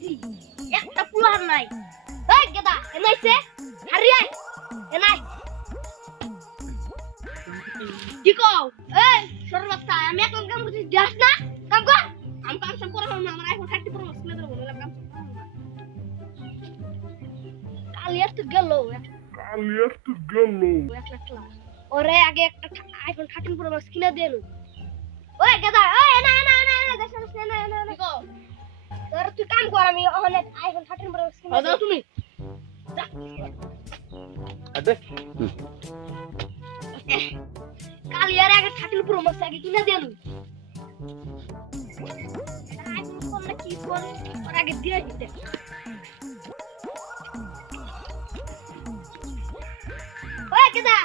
কইছি একটা পুলার নাই এই গেদা এনাইছে হারি আই এনাই কি কও এই সর্বস্তা আমি এখন কাম করছি যাস না কাম কর আমি কাম সব করব না আমার আইফোন 30 প্রো ম্যাক্স কিনে দেব বললাম কাম কালিয়ার তো গেল ওরে আগে একটা আইফোন 13 প্রো ম্যাক্স কিনে দেন ওই গেদা ওই না দেখ না কি কও তোর তুই কাম কর আমি ওখানে আইফোন 13 প্রো ম্যাক্স কিনে দাও তুমি আদে কালিয়ার আগে 13 প্রো ম্যাক্স আগে কিনে দেন আইফোন কোন কি কোন ওর আগে দিয়ে দিতে ওই গেদা